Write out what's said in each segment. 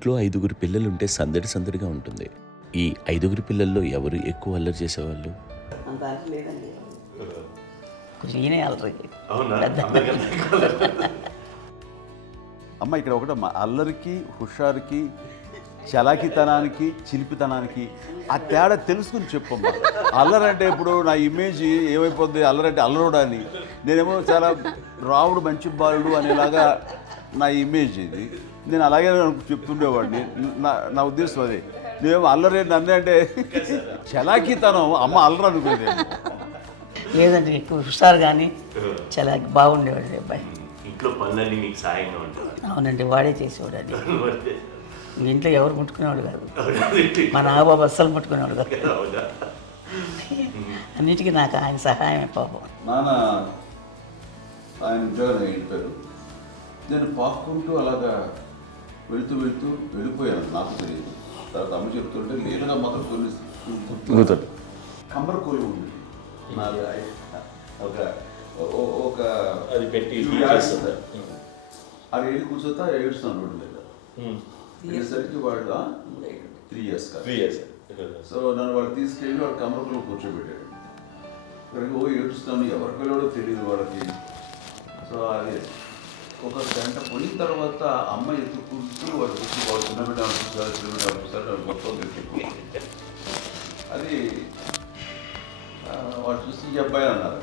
ఇంట్లో 5గురు పిల్లలుంటే సందడి సందడిగా ఉంటుంది. ఈ 5గురు పిల్లల్లో ఎవరు ఎక్కువ అల్లరి చేసేవాళ్ళు? అంత అల్లరి లేదండి. ఈయనే అల్లరి. అమ్మ ఇక్కడ ఒకటి అల్లరికి, హుషారుకి, చలాకితనానికి, చిలిపితనానికి ఆ తేడా తెలుసుకుని చెప్పమ్మా. అల్లరంటే ఇప్పుడు నా ఇమేజ్ ఏమైపోద్ది, అల్లరంటే అల్లరుడు అని, నేనేమో చాలా రావుడు మంచి బాలుడు అనేలాగా నా ఇమేజ్ ఇది. నేను అలాగే చెప్తుండేవాడిని. నా ఉద్దేశం అదే. నేనేమో అల్లరి నన్ను అంటే చలాకితనం అమ్మ అల్లరు అనుకునేది. లేదంటే ఎక్కువ హుషారు కానీ చాలా బాగుండేవాడు అబ్బాయి. ఇంట్లో పనులన్నీ మీకు సాయంగా ఉంటాయి? అవునండి, వాడే చేసేవాడు. అది ఇంట్లో ఎవరు ముట్టుకునేవాడు కాదు. మా నాగబాబు అస్సలు ముట్టుకునేవాడు కాదు. అన్నిటికీ నాకు ఆయన సహాయమే పాపం. నాన్న ఆయన ఉద్యోగం వెళ్ళిపోయారు. నేను పాక్కుంటూ అలాగా వెళుతూ వెళ్ళిపోయాను. నాకు తెలియదు. తర్వాత అమ్మ చెప్తుంటే లేదుగా మాత్రం కొన్ని కమ్మర కోలు ఉంది. ఒక అది పెట్టి అది వెళ్ళి కూర్చోతా ఏడుస్తున్నాను రోడ్డు మీద. వెళ్ళేసరికి వాళ్ళు 3 years సో నన్ను వాళ్ళు తీసుకెళ్ళి వాడు కమ్మరకులో కూర్చోబెట్టాడు. ఇక్కడికి ఏడుస్తాను, ఎవరి పిల్లడో తెలియదు వాళ్ళకి. సో అది ఒక గంట పోయిన తర్వాత అమ్మ ఎత్తుకుంటూ వాడు కూర్చో వాళ్ళు చిన్నబిడ్డ అనిపిస్తారు, చిన్నబిడ్డ అనిపిస్తారు, వాడు మొత్తం తెచ్చి అది వాడు చూసి ఈ అబ్బాయి అన్నారు.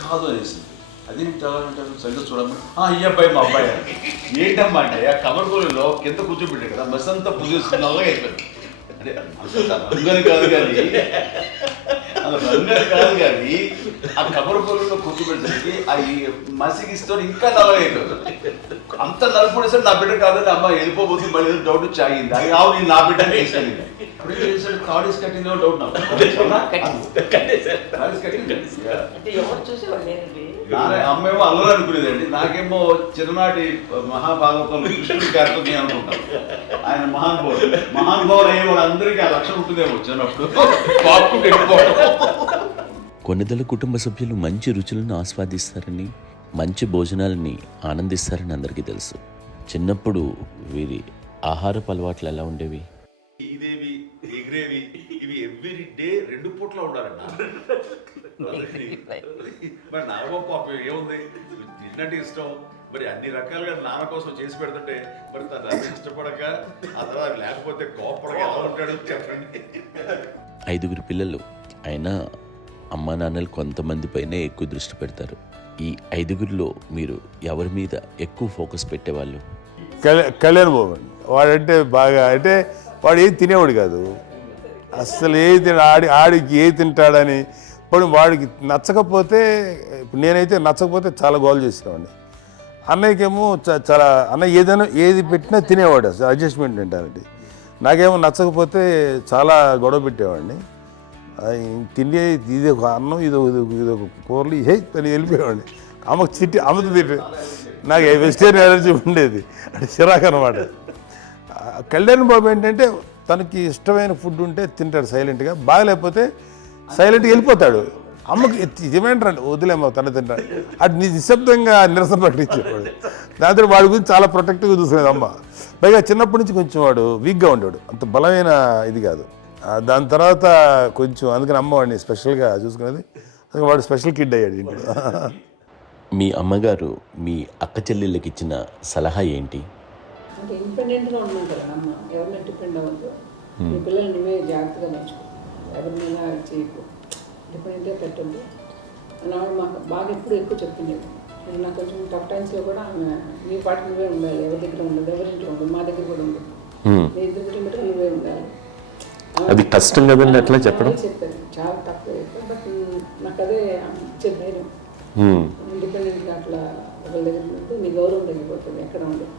కాదు అనేసింది. అదేంటి అలాంటారు, సరిగ్గా చూడమ్మా. ఈ అబ్బాయి మా అబ్బాయి అని. ఏంటమ్మా అంటే ఆ కమర్గోళిలో కింద కూర్చోబెట్టాడు కదా, బస్ అంతా పూజేస్తుంది, నల్లగా అయిపోయింది. అంటే రంగని కాదు కానీ ఆ కమర్గోళిలో కూర్చోబెట్టడానికి ఆ మసిగిస్తూ ఇంకా నల్లగా అయిపోయింది. అంత నలుపుడేసరి నా బిడ్డ కాదని అమ్మ వెళ్ళిపోబోతుంది. మళ్ళీ ఏదో డౌట్ వచ్చి ఆగింది. అది కావు నేను నా బిడ్డ వేసాను. థర్డ్ ఇస్ కట్టింగ్ డౌట్ నాకు. అమ్మేమో అల్లరి అనుకునేదండి. నాకేమో చిన్ననాటి మహాభాగవతంలో కృష్ణుడి కార్యక్రమం అనుకుంటాను. ఆయన మహానుభావులు అయ్యే వాళ్ళందరికీ ఆ లక్షణం ఉంటుందేమో చిన్నప్పుడు. కొన్నిదల కుటుంబ సభ్యులు మంచి రుచులను ఆస్వాదిస్తారని, మంచి భోజనాలని ఆనందిస్తారని అందరికీ తెలుసు. చిన్నప్పుడు వీరి ఆహారపు అలవాట్లు ఎలా ఉండేవి? ఇదేవి ఎగిరేవి ఇవి ఎవ్రీ డే 2 పూట్ల ఉండాలన్న. మరి నాగబాబు పాపం ఏముంది, తిన్నట్టు ఇష్టం. మరి అన్ని రకాలుగా నాన్న కోసం చేసి పెడుతుంటే మరి తను అది ఇష్టపడక ఆ తర్వాత లేకపోతే కోపడక ఎలా ఉంటాడు చెప్పండి. 5గురు పిల్లలు అయినా అమ్మా నాన్నలు కొంతమంది పైనే ఎక్కువ దృష్టి పెడతారు. ఈ 5గురిలో మీరు ఎవరి మీద ఎక్కువ ఫోకస్ పెట్టేవాళ్ళు? కళ్యాణ్ బాబు అండి. వాడంటే బాగా, అంటే వాడు ఏది తినేవాడు కాదు అస్సలు. ఏది ఆడికి ఏది తింటాడని ఇప్పుడు వాడికి నచ్చకపోతే, ఇప్పుడు నేనైతే నచ్చకపోతే చాలా గోల్ చేసేవాడిని. అన్నయ్యకేమో చాలా అన్నయ్య ఏదైనా ఏది పెట్టినా తినేవాడు, అసలు అడ్జస్ట్మెంట్ తింటానండి. నాకేమో నచ్చకపోతే చాలా గొడవ పెట్టేవాడిని. తిండి ఇది ఒక అన్నం, ఇది ఒక కూరలు అని వెళ్ళిపోయేవాడిని. అమ్మకు అమ్మతో తిట్టి నాకు వెజిటేరియన్ ఎలర్జీ ఉండేది, అంటే చిరాకు అనమాట. కళ్యాణ్ బాబు ఏంటంటే తనకి ఇష్టమైన ఫుడ్ ఉంటే తింటాడు సైలెంట్గా, బాగలేకపోతే సైలెంట్గా వెళ్ళిపోతాడు. అమ్మకి ఇదేమంటారండి, వదిలేమో తన తింటాడు. అటు నిశ్శబ్దంగా నిరసన ప్రకటించేవాడు. దాంతో వాడి గురించి చాలా ప్రొటెక్టివ్గా చూసుకునేది అమ్మ. పైగా చిన్నప్పటి నుంచి కొంచెం వాడు వీక్గా ఉండేవాడు, అంత బలమైన ఇది కాదు. దాని తర్వాత కొంచెం అందుకని అమ్మ వాడిని స్పెషల్గా చూసుకునేది. వాడు స్పెషల్ కిడ్ అయ్యాడు ఇంట్లో. మీ అమ్మగారు మీ అక్క చెల్లెళ్ళకి ఇచ్చిన సలహా ఏంటి? అంటే ఇండిపెండెంట్గా ఉండమంటారు అమ్మ, ఎవరిని డిపెండ్ అవ్వద్దు, మీ పిల్లలు నువ్వే జాగ్రత్తగా నేర్చుకో, ఎవరినైనా చేయకు, డిపెండెంట్గా పెట్టద్దు అని ఆవిడ మాకు బాగా ఎక్కువ చెప్తుండేది. నాకు కొంచెం టఫ్ టైమ్స్లో కూడా ఆమె నీ పాటు నువ్వే ఉండాలి, ఎవరి దగ్గర ఉండదు, ఎవరింట్లో ఉండదు, మా దగ్గర కూడా ఉండదు, నీ ఇద్దరు మటుకు నువ్వే ఉండాలి. అది కష్టం కదండి అట్లా చెప్పడం. చెప్పారు చాలా తక్కువ చెప్పారు, బట్ నాకు అదే ఇచ్చే ధైర్యం. ఇండిపెండెంట్గా అట్లా ఒకరి దగ్గర ఉంటే నీ గౌరవం తగ్గిపోతుంది, ఎక్కడ ఉండదు.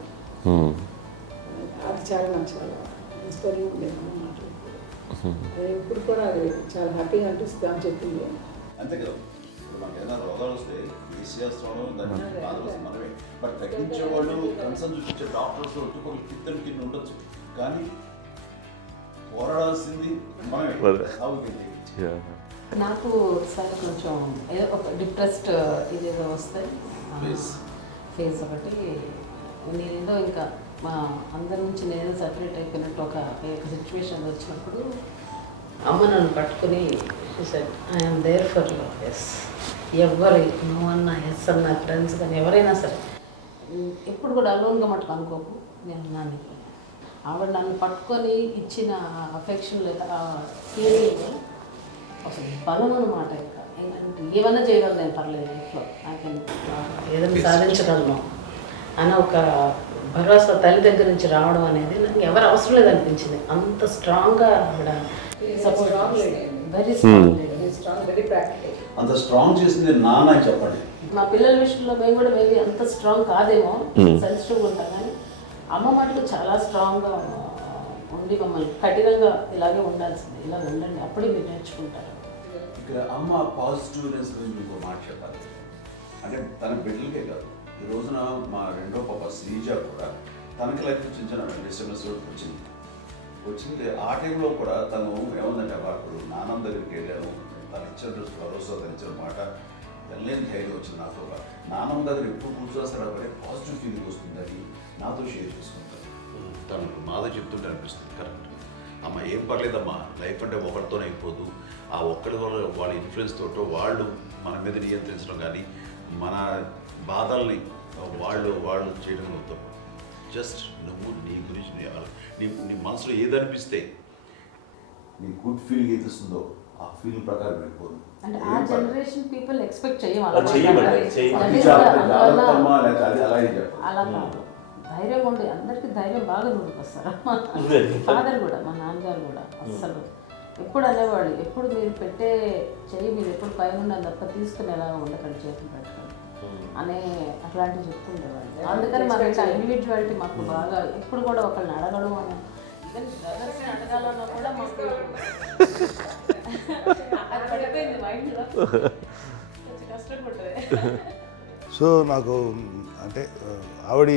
అది చాలా నాకు చాలా ఇన్స్పైరింగ్ ఉండేది అమ్మ మాటలు. అది ఇప్పుడు కూడా అది చాలా హ్యాపీగా అనిపిస్తుంది అని చెప్పింది. అంతే కదా, ఇప్పుడు మనకి ఏదైనా రోగాలు వస్తే వేసేస్తాను, దాన్ని బాధపడుతుంది మనమే. బట్ తగ్గించేవాళ్ళు, కన్సర్న్ చూపించే డాక్టర్స్ ఒట్టుకోలు కిత్తలు కింద ఉండొచ్చు, కానీ పోరాడాల్సింది మనమే. నాకు సార్ కొంచెం ఏదో ఒక డిప్రెస్డ్ ఇదేదో వస్తే ఫేస్ ఒకటి, నేనేదో ఇంకా మా అందరి నుంచి నేను సపరేట్ అయిపోయినట్టు ఒక సిచ్యువేషన్ వచ్చినప్పుడు అమ్మ నన్ను పట్టుకుని said I'm there for you. Yes, ఎవరు నో అన్న ఎస్ అన్న ఫ్రెండ్స్ కానీ ఎవరైనా సరే ఎప్పుడు కూడా అలోన్గా మటుకు అనుకోకు, నేను నాన్న. ఆవిడ నన్ను పట్టుకొని ఇచ్చిన అఫెక్షన్ లేదా ఫీలింగ్ అసలు బలం అన్నమాట. ఇంకా ఏంటంటే ఏమన్నా చేయగలను నేను, పర్లేదు ఇంట్లో ఏదైనా సాధించగలను అని ఒక భరోసా తల్లి దగ్గర నుంచి రావడం అనేది నాకు ఎవరు అవసరం లేదనిపించింది. అంత స్ట్రాంగ్గా ఆవిడ support, very strong, very practical. అంత స్ట్రాంగ్ చేసింది నాన్న అని చెప్పండి. మా పిల్లల విషయంలో మేము కూడా మేబీ అంత స్ట్రాంగ్ కాదేమో, సెన్సిటివ్గా ఉంటాం, కానీ అమ్మ మటుకు చాలా స్ట్రాంగ్గా ఉండి మమ్మల్ని కఠినంగా ఇలాగే ఉండాల్సింది, ఇలా ఉండండి అప్పుడే మీరు నేర్చుకుంటారు. ఇక్కడ అమ్మ పాజిటివ్నెస్ గురించి ఇంకో మాట చెప్పాలి. అంటే తన బిడ్డలకే కాదు, ఈ రోజున మా రెండో పాప శ్రీజ కూడా తనకి లైఫ్ చిన్న చిన్న SMS వచ్చింది. ఆ టైంలో కూడా తను ఏముందంటే అప్పుడు నాన్నమ్మ దగ్గరికి వెళ్ళాను, తను ఇచ్చిన భరోసా, తను ఇచ్చిన మాట వెళ్ళలేని ధైర్యం వచ్చింది నాకు. నాన్నమ్మ దగ్గర ఎప్పుడు కూర్చోస్తాడు అప్పుడే పాజిటివ్ ఫీలింగ్ వస్తుందని నాతో షేర్ చేసుకుంటాను. తను మాతో చెప్తుంటే అనిపిస్తుంది కరెక్ట్. అమ్మ ఏం పర్లేదమ్మా, లైఫ్ అంటే ఒకరితోనే అయిపోదు, ఆ ఒక్కడి వల్ల వాళ్ళ ఇన్ఫ్లుయెన్స్ తోటో వాళ్ళు మన మీద నియంత్రించడం కానీ మన బాధల్ని వాళ్ళు చేయడం తప్పు. జస్ట్ నువ్వు నీ గురించి నీ మనసులో ఏదనిపిస్తే నీ గుడ్ ఫీలింగ్ ఏది వస్తుందో ఆ ఫీలింగ్ ప్రకారం వెళ్ళిపోదు. అంటే ఆ జనరేషన్ పీపుల్ ఎక్స్పెక్ట్ అలా కాదు, ధైర్యం ఉండి అందరికీ ధైర్యం బాగా నూరుకొస్తారు. ఫాదర్ కూడా, మా నాన్నగారు కూడా అస్సలు ఎప్పుడు అనేవాళ్ళు, ఎప్పుడు మీరు పెట్టే చెయ్యి మీరు ఎప్పుడు పైన తప్ప తీసుకుని ఎలాగా ఉండకండి, చేతులు పెట్టుకోండి అనే అట్లాంటివి చెప్తుండేవాళ్ళు. అందుకని మాకు ఇట్లా ఇండివిజువాలిటీ మాకు బాగా ఎప్పుడు కూడా ఒకళ్ళని అడగడం అని, ఈవెన్ బ్రదర్స్ని అడగాలన్నా కూడా మాకు అది పడిపోయింది మైండ్లో, కొంచెం కష్టంగా ఉంటుంది. సో నాకు అంటే ఆవిడ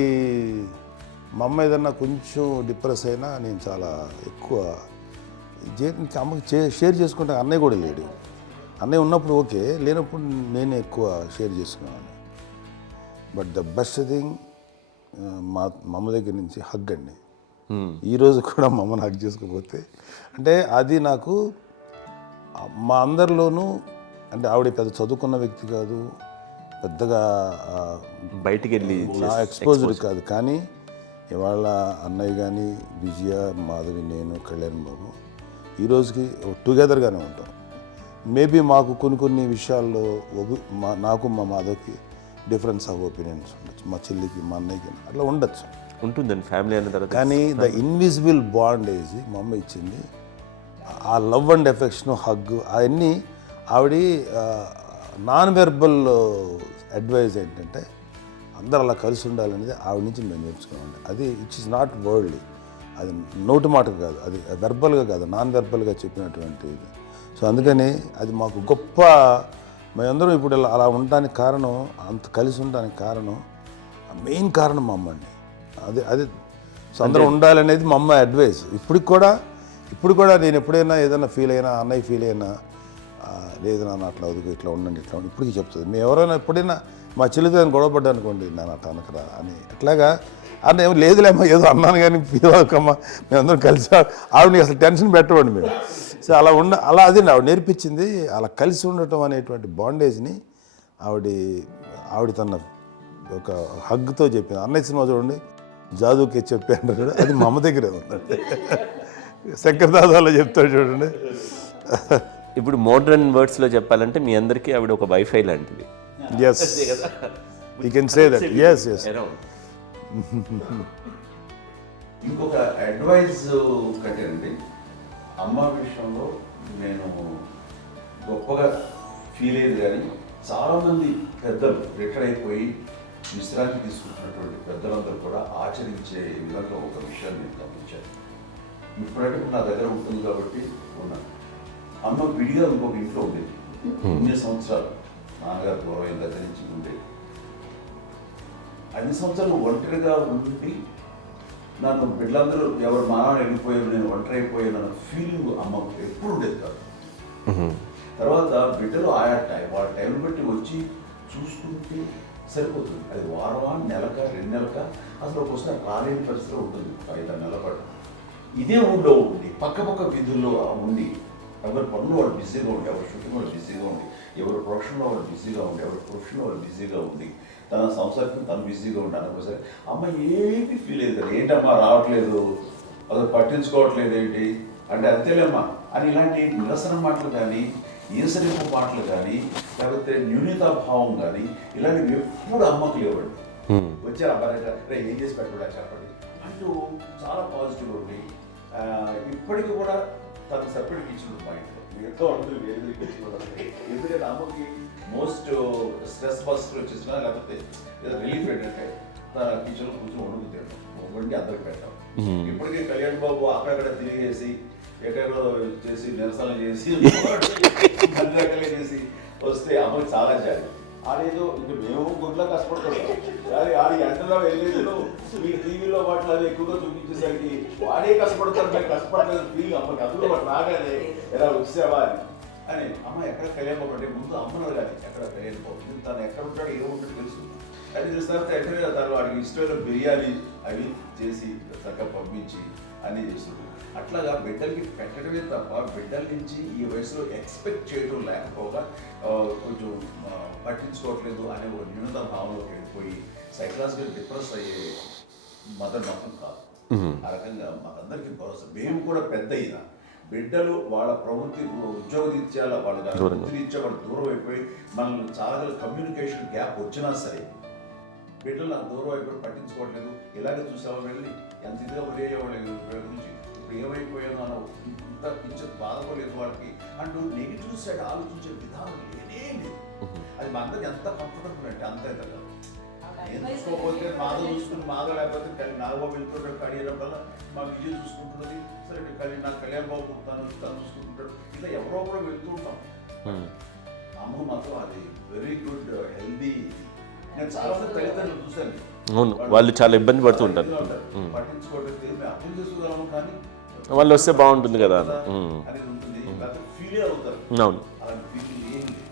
మా అమ్మ ఏదన్నా కొంచెం డిప్రెస్ అయినా నేను చాలా ఎక్కువ అమ్మకి షేర్ చేసుకుంటే అన్నయ్య కూడా లేడు. అన్నయ్య ఉన్నప్పుడు ఓకే, లేనప్పుడు నేనే ఎక్కువ షేర్ చేసుకున్నాను. బట్ ద బెస్ట్ థింగ్ మా అమ్మ దగ్గర నుంచి హగ్ అండి. ఈరోజు కూడా మా అమ్మని హగ్ చేసుకోకపోతే అంటే అది నాకు మా అందరిలోనూ, అంటే ఆవిడ పెద్ద చదువుకున్న వ్యక్తి కాదు, పెద్దగా బయటికి వెళ్ళి నా ఎక్స్పోజర్ కాదు, కానీ ఇవాళ అన్నయ్య కానీ విజయ, మాధవి, నేను, కళ్యాణ్ బాబు ఈ రోజుకి టుగెదర్గానే ఉంటాం. మేబీ మాకు కొన్ని విషయాల్లో నాకు మా మాధవ్కి డిఫరెన్స్ ఆఫ్ ఒపీనియన్స్ ఉండొచ్చు, మా చెల్లికి మా అన్నయ్యకి అట్లా ఉండొచ్చు, ఉంటుందండి ఫ్యామిలీ అన్న తర్వాత. కానీ ద ఇన్విజిబుల్ బాండేజ్ మా అమ్మ ఇచ్చింది, ఆ లవ్ అండ్ ఎఫెక్షన్, హగ్, అవన్నీ ఆవిడ నాన్ వెర్బల్ అడ్వైజ్ ఏంటంటే అందరూ అలా కలిసి ఉండాలనేది ఆవిడ నుంచి మేము నేర్చుకున్నామండి. అది ఇట్స్ ఇస్ నాట్ వర్డ్లీ, అది నోటి మాట కాదు, అది వెర్బల్గా కాదు, నాన్ వెర్బల్గా చెప్పినటువంటి ఇది. సో అందుకని అది మాకు గొప్ప, మేమందరం ఇప్పుడు అలా ఉండడానికి కారణం, అంత కలిసి ఉండడానికి కారణం, మెయిన్ కారణం మా అమ్మ అండి. అది సో అందరూ ఉండాలనేది మా అమ్మ అడ్వైస్. ఇప్పుడు కూడా నేను ఎప్పుడైనా ఏదైనా ఫీల్ అయినా, అన్నయ్య ఫీల్ అయినా, లేదు నాన్న అట్లా వదుకు, ఇట్లా ఉండండి, ఇట్లా ఉండి ఇప్పటికీ చెప్తుంది. మేము ఎవరైనా ఎప్పుడైనా మా చెల్లితో గొడవపడ్డా అనుకోండి, నాన్న అట్లా అనకరా అని, ఎట్లాగా అన్న ఏమో లేదులేమ్మా ఏదో అన్నాను కానీ ఫీల్ అవ్వకమ్మా, మేమందరం కలిసి ఆవిడని అసలు టెన్షన్ పెట్టవండి మేము. సో అలా అది ఆవిడ నేర్పించింది. అలా కలిసి ఉండటం అనేటువంటి బాండేజ్ని ఆవిడ తన ఒక హగ్తో చెప్పింది. అన్నయ్య సినిమా చూడండి, జాదూకే చెప్పాను చూడండి, అది మా అమ్మ దగ్గరే ఉందండి. శంకరదాదాలో చెప్తాడు చూడండి. ఇప్పుడు మోడ్రన్ వర్డ్స్లో చెప్పాలంటే మీ అందరికీ ఆవిడ ఒక వైఫై లాంటిది. Yes, you can say that. Yes ఇంకొక అడ్వైజ్ కట్టేనండి, అమ్మ విషయంలో నేను గొప్పగా ఫీల్ అయ్యేది, కానీ చాలామంది పెద్దలు రిటైర్ అయిపోయి విశ్రాంతి తీసుకుంటున్నటువంటి పెద్దలందరూ కూడా ఆచరించే విధంగా ఒక విషయాన్ని నేను గమనించాను. ఇప్పుడంటే నా దగ్గర ఉంటుంది కాబట్టి ఉన్నాను. అమ్మ విడిగా ఇంకొక ఇంట్లో ఉండేది, 9 సంవత్సరాలు నాన్నగారు దూరం దగ్గర నుంచి ఉండేది. 5 సంవత్సరాలు ఒంటరిగా ఉండి నన్ను బిడ్డలందరూ ఎవరు మానవ వెళ్ళిపోయారు, నేను ఒంటరి అయిపోయాను అన్న ఫీలింగ్ అమ్మకు ఎప్పుడు ఉండేది కాదు. తర్వాత బిడ్డలు వాళ్ళ టైం బట్టి వచ్చి చూసుకుంటే సరిపోతుంది. అది వారమా, నెలక, 2 నెలక, అసలు ఒకసారి రాలేని పరిస్థితిలో ఉంటుంది 5-6 నెలల పాటు. ఇదే ఊళ్ళో ఉండి పక్క వీధుల్లో ఉండి ఎవరి పనులు వాళ్ళు బిజీగా ఉండి, ఎవరి షూటింగ్ వాళ్ళు బిజీగా ఉండి, ఎవరి ప్రొఫెషన్లో వాళ్ళు బిజీగా ఉండి, ఎవరి ప్రొఫెషన్లో వాళ్ళు బిజీగా ఉండి, తన సంసారం తను బిజీగా ఉండి అనుకోసరి అమ్మ ఏమి ఫీల్ అవుతుంది, ఏంటమ్మా రావట్లేదు, అసలు పట్టించుకోవట్లేదు ఏంటి అంటే అంతేలేమ్మా అని ఇలాంటి నిరసన మాటలు కానీ, ఈసరింపు మాటలు కానీ, లేకపోతే న్యూనతాభావం కానీ ఇలాంటివి ఎప్పుడు అమ్మకు లేవండి. వచ్చారు అబ్బాయి రే ఏం చేసి పెట్టడా చెప్పండి అంటూ చాలా పాజిటివ్ ఉండి ఇప్పటికీ కూడా తను సపరేట్ కిచెన్ మా ఇంట్లో ఎంతో ఉంటుంది వేరే కిచెన్. ఎందుకంటే అమ్మకి మోస్ట్ స్ట్రెస్ బస్టర్ వచ్చేసినా లేకపోతే రిలీఫ్ ఏంటంటే తన కిచెన్లో కూర్చొని వండుకుతాడు, వండి అందరికి పెట్టాం. ఇప్పటికీ కళ్యాణ్ బాబు అక్కడక్కడ తిరిగేసి ఎక్కడెక్కడో చేసి నిరసన చేసి అన్ని రకాలుగా చేసి వస్తే అమ్మకి చాలా జాలి. ఆడేదో ఇంకా మేము గుడ్లో కష్టపడుతున్నాం కానీ ఆడి ఎంతలో వెళ్ళేదో మీ టీవీలో వాటిలో అది ఎక్కువగా చూపించేసరికి వాడే కష్టపడతారు, మేము కష్టపడలేదు ఫీల్ అమ్మకి. అందులో వాడు రాగానే ఎలా వచ్చావా అని అమ్మ ఎక్కడ కళ్యాణ్ బాబు అంటే ముందు అమ్మను కానీ ఎక్కడ కళ్యాణ్ బాబు తను ఎక్కడ ఉంటాడు ఏ ఉంటాడు తెలుసు. అది తెలిసిన తర్వాత ఎక్కడ తను వాడికి ఇష్టమైన బిర్యానీ అవి చేసి చక్కగా పంపించి అన్నీ చేస్తుంది. అట్లాగా బిడ్డలకి పెట్టడమే తప్ప బిడ్డల నుంచి ఈ వయసులో ఎక్స్పెక్ట్ చేయడం లేకపోగా కొంచెం పట్టించుకోవట్లేదు అనే ఒక న్యూనత భావంలోకి వెళ్ళిపోయి సైకలాజికల్ డిప్రెస్ అయ్యే మదర్ మాత్రం కాదు. ఆ రకంగా మాకందరికీ భరోసా. మేము కూడా పెద్ద అయినా బిడ్డలు వాళ్ళ ప్రవృత్తి ఉద్యోగరీత్యా వాళ్ళ వృత్తిరీత్యా వాళ్ళు దూరం అయిపోయి మనల్ని చాలా కమ్యూనికేషన్ గ్యాప్ వచ్చినా సరే బిడ్డలు నాకు దూరం అయిపోయి పట్టించుకోవట్లేదు. ఇలాగే చూసేవాళ్ళు వెళ్ళి ఎంత ఇదిగా వదిలేయేవాళ్ళు గురించి ఇప్పుడు ఏమైపోయానో అని ఇంత కించెం బాధపడలేదు వాళ్ళకి అంటూ నెగిటివ్ సైడ్ ఆలోచించే విధానం లేనే లేదు. అది మా అందరికి ఎంత కంఫర్టబుల్ అంటే అంత ఇతగా చూసుకోకపోతే మాధ చూసుకుని మాధ లేకపోతే నాగబాబు వెళ్తుంటాడు కడియడం వల్ల మా విజయ్ చూసుకుంటున్నది సరే నాకు కళ్యాణ్ బాబు తను చూసుకుంటుంటాడు. ఇలా ఎవరో కూడా వెళ్తూ ఉంటాం. అమ్మ మాత్రం అది వెరీ గుడ్ హెల్దీ. నేను చాలా మంది తల్లిదండ్రులు చూశాను, అవును వాళ్ళు చాలా ఇబ్బంది పడుతూ ఉంటారు. పట్టించుకోవట్లేదు అర్థం చేసుకోగలము కానీ వాళ్ళు వస్తే బాగుంటుంది కదా అనేది ఉంటుంది. ఫీల్ అవుతారు. అవును అలాంటి ఫీలింగ్ ఏం లేదు.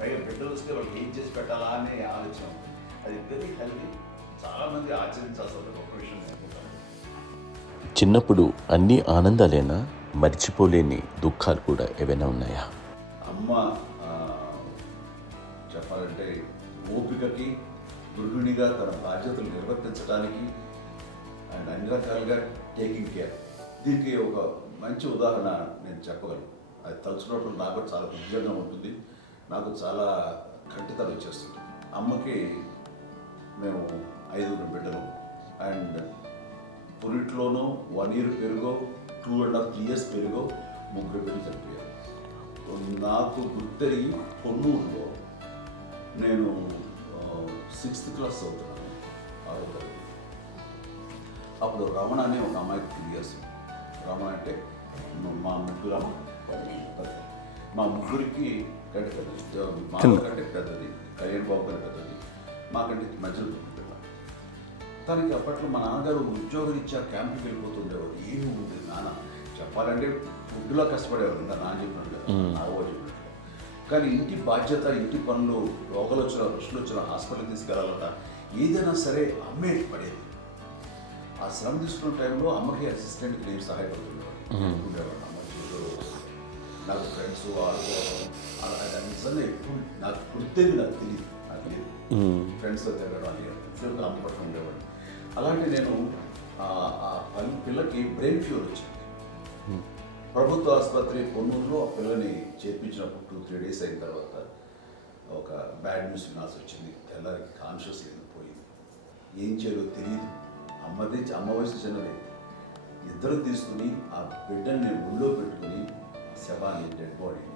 పైగా బిడ్డలు వస్తే వాళ్ళకి ఏం చేసి పెట్టాలా అనే ఆలోచన. అది వెరీ హెల్దీ. చాలా మంది ఆచరించాల్సిన ఒక విషయం అనుకుంటాను. చిన్నప్పుడు అన్ని ఆనందాలేనా, మర్చిపోలేని దుఃఖాలు కూడా ఏవైనా ఉన్నాయా? అమ్మ చెప్పాలంటే ఓపికకి, గృహిణిగా తన బాధ్యతలు నిర్వర్తించడానికి అండ్ అన్ని రకాలుగా టేకింగ్ కేర్. దీనికి ఒక మంచి ఉదాహరణ నేను చెప్పగలను. అది తలుచుకోవడం నాకు చాలా ఉద్యోగంగా ఉంటుంది, నాకు చాలా కంటితలు వచ్చేస్తుంది. అమ్మకి మేము 5 బిడ్డలు అండ్ పురిట్లోనూ 1 year పెరుగో 2.5 years పెరుగో 3 బిడ్డలు చనిపోయారు. నాకు గుర్తెరిగి పొన్నూరులో నేను 6th class చదువుతున్నాను, 6వ తరగతి. అప్పుడు రమణ అనే ఒక అమ్మాయికి 3 years. రమణ అంటే మా ముగ్గురికి కంటే పెద్దది, మా కంటే పెద్దది, కళ్యాణ్ బాబు కంటే పెద్దది, మాకంటే మధ్యలో పిల్ల. తనకి అప్పట్లో మా నాన్నగారు ఉద్యోగరీత్యా క్యాంపుకి వెళ్ళిపోతుండేవారు. ఏమి ఉంది నాన్న చెప్పాలంటే ఫుడ్లో కష్టపడేవారు, ఇంకా నాన్న చెప్పినట్టు కదా, నాగో చెప్పినట్టు. కానీ ఇంటి బాధ్యత, ఇంటి పనులు, రోగాలు వచ్చిన రుషులు వచ్చిన హాస్పిటల్కి తీసుకెళ్ళాలట ఏదైనా సరే అమ్మే పడేది. ఆ శ్రమ తీసుకున్న టైంలో అమ్మకి అసిస్టెంట్కి నేను సహాయపడుతుండేవాడు. అమ్మ చూడరు నాకు ఫ్రెండ్స్ ఆడుకోవడం అలా నిజంగా ఎప్పుడు నాకు గుర్తేది నాకు తెలియదు. ఫ్రెండ్స్తో తిరగడం అని సేపు అమ్మ పట్టుకుని ఉండేవాడు. అలాంటి నేను ఆ పిల్లకి బ్రెయిన్ ఫ్యూర్ వచ్చింది. ప్రభుత్వ ఆసుపత్రి పొన్నూరులో ఆ పిల్లని చేర్పించినప్పుడు 2-3 days అయిన తర్వాత ఒక బ్యాడ్ న్యూస్ వినాల్సి వచ్చింది. తెల్లారికి కాన్షియస్ లేకపోయింది, ఏం చేయాలో తెలియదు. అమ్మ వయసు చిన్నదే. ఇద్దరు తీసుకుని ఆ బిడ్డని నేను ఒళ్ళో పెట్టుకుని శవాన్ని, డెడ్ బాడీని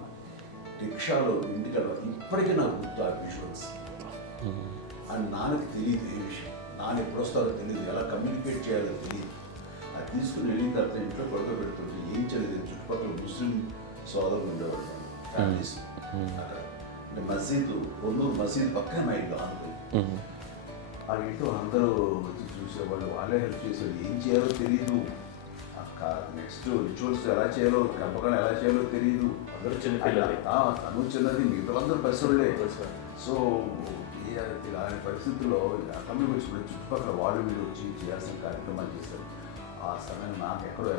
రిక్షాలో ఇంటికి వెళ్ళాలి. ఇప్పటికీ నాకు గుర్తు ఆ విజువల్స్. అని నాన్నకి తెలియదు ఏ విషయం, నాన్న ఎప్పుడు వస్తారో తెలియదు, ఎలా కమ్యూనికేట్ చేయాలో తెలియదు. అది తీసుకుని వెళ్ళిన తర్వాత ఇంట్లో పడుకోబెడుతుంటే ఏం చేయలేదు. చుట్టుపక్కల ముస్లిం సోదరులు ఉండేవాళ్ళు, ఫ్యామిలీస్ అక్కడ. అంటే మసీదు, పొన్నూరు మసీదు పక్కన మా ఇల్లు అనుకుని ఆ ఇంట్లో అందరూ వచ్చి చూసేవాళ్ళు, వాళ్ళే హెల్ప్ చేసేవాళ్ళు. ఏం చేయాలో తెలియదు. ఆ నెక్స్ట్ రిచువల్స్ ఎలా చేయాలో, పెంపకం ఎలా చేయాలో తెలియదు. అందరూ చిన్నపిల్లలే. తను చిన్నది, మిగతాలందరూ పసివాళ్ళే. సో అలాంటి పరిస్థితుల్లో అక్కడికి వచ్చినప్పుడు చుట్టుపక్కల వాళ్ళు వీళ్ళు వచ్చి చేయాల్సిన కార్యక్రమాలు చేశారు. ఆ సమయం నాకు ఎక్కడో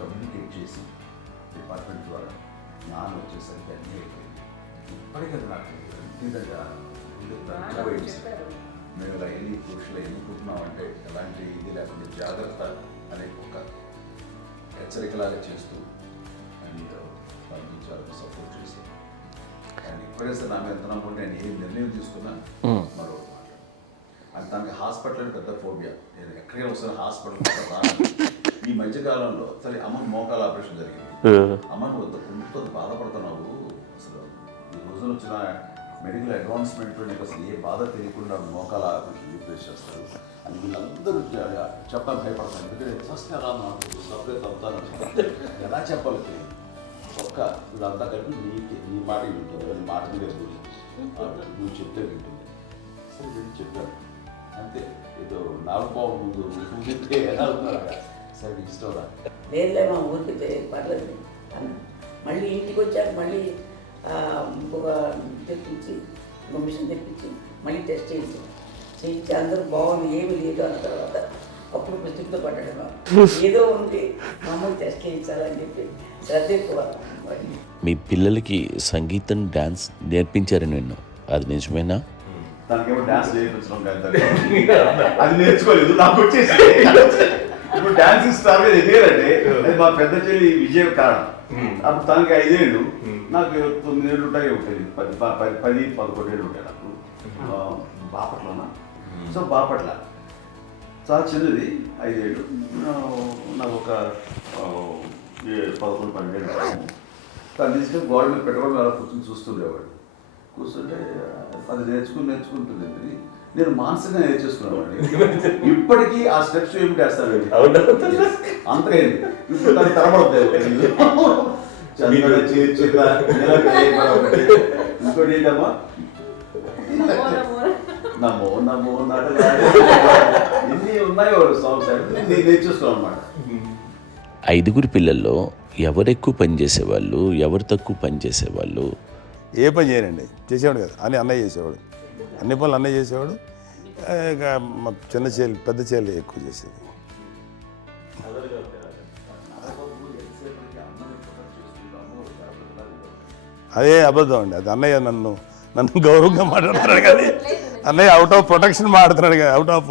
కమ్యూనికేట్ చేసి డిపార్ట్మెంట్ ద్వారా నాన్న వచ్చేసరికి అన్నీ అయిపోయింది. ఇప్పటికీ నాకు ఇంటిదగ్గర మేము ఇలా ఎన్ని పురుషులు ఎన్నుకుంటున్నామంటే ఎలాంటి ఇది లేకుండా జాగ్రత్త అనే ఒక హెచ్చరికలాగా చేస్తూ అండ్ పంపించాలని సపోర్ట్ చేస్తాం. అండ్ ఇప్పుడైతే నా మీద ఎంత నమ్ముకుంటే నేను ఏ నిర్ణయం తీసుకున్నా మరో అది తనకి హాస్పిటల్ అని పెద్ద ఫోబియా. నేను ఎక్కడికి వస్తున్నా హాస్పిటల్ ఈ మధ్యకాలంలో సరే అమ్మ మోకాల ఆపరేషన్ జరిగింది. అమ్మ నువ్వు కొంత బాధపడుతున్నావు, అసలు ఈ రోజున వచ్చిన మెడికల్ అడ్వాన్స్మెంట్ నీకు అసలు ఏ బాధ తెలియకుండా మోకాల ఆపరేషన్ రీప్లేస్ చేస్తారు అని వీళ్ళందరూ చెప్పడానికి భయపడతాను. ఎందుకంటే ఫస్ట్ ఎలా నాకు సపరేట్ అవుతాను ఎలా చెప్పాలి తెలియదు. ఒక్క వీళ్ళంతా కలిపి నీ మాట వింటుంది, నీ మాట మీద నువ్వు చెప్తే వింటుంది. సరే వీళ్ళు చెప్పాను అంతే. ఏదో నాలుగు ముందు చెప్తే ఎలా అవుతున్నారు సరే ఇష్టం రా లేదులే మా ఊరికి పర్లేదు అన్న. మళ్ళీ ఇంటికి వచ్చాక మళ్ళీ ఇంకొక తెప్పించి ఇంకో మిషన్ తెప్పించి మళ్ళీ టెస్ట్ చేయించి అందరూ బాగుంది ఏమీ లేదు అన్న తర్వాత అప్పుడు ప్రతితో పడ్డాడు. ఏదో ఉంది మా అమ్మకి టెస్ట్ చేయించాలని చెప్పి శ్రద్ధ ఎక్కువ. మీ పిల్లలకి సంగీతం డాన్స్ నేర్పించారని విన్నాను, అది నిజమేనా? దానికేమో డాన్స్ నేర్పించడం కానీ అది నేర్చుకోలేదు. నాకు వచ్చేసి ఇప్పుడు డాన్స్ స్టార్ ఎదిగారంటే అది మా పెద్ద చెల్లి విజయ కారణం. అప్పుడు తనకి 5 ఏళ్ళు, నాకు 9 ఏళ్ళు ఉంటాయి. ఉంటుంది 10-11 ఏళ్ళు ఉంటాయి నాకు. బాపట్లనా? సో బాపట్ల చాలా చిన్నది, 5 ఏళ్ళు. నాకు ఒక 11-12 ఏళ్ళు. తను తీసుకొని గోడ మీద పెట్టుకోవడం అలా కూర్చొని చూస్తుండేవాడు. కూర్చుంటే అది నేర్చుకుంటుంది. నేను మానసికంగా నేర్చేసుకున్నాను. ఇప్పటికీ ఆ స్టెప్స్ ఏమి చేస్తాను అంతే. ఇప్పుడు దాన్ని తరబడతాయి. ఇంకోటి ఏంటమ్మా నమో నమో ఎన్ని ఉన్నాయో సాంగ్స్ నేను నేర్చేసుకున్నాను అన్నమాట. 5 పిల్లల్లో ఎవరు ఎక్కువ పని చేసేవాళ్ళు, ఎవరు తక్కువ పని చేసేవాళ్ళు? ఏ పని చేయనండి, చేసేవాడు కదా అని అన్నయ్య చేసేవాడు. అన్ని పనులు అన్నయ్య చేసేవాడు. ఇక మా చిన్న చేలు పెద్ద చేలు ఎక్కువ చేసేది. అదే అబద్ధం అండి. అది అన్నయ్య నన్ను గౌరవంగా మాట్లాడుతున్నాడు కానీ అన్నయ్య అవుట్ ఆఫ్ ప్రొటెక్షన్ మాడుతున్నాడు కానీ అవుట్ ఆఫ్